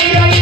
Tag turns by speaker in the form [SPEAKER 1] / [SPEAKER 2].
[SPEAKER 1] Yeah.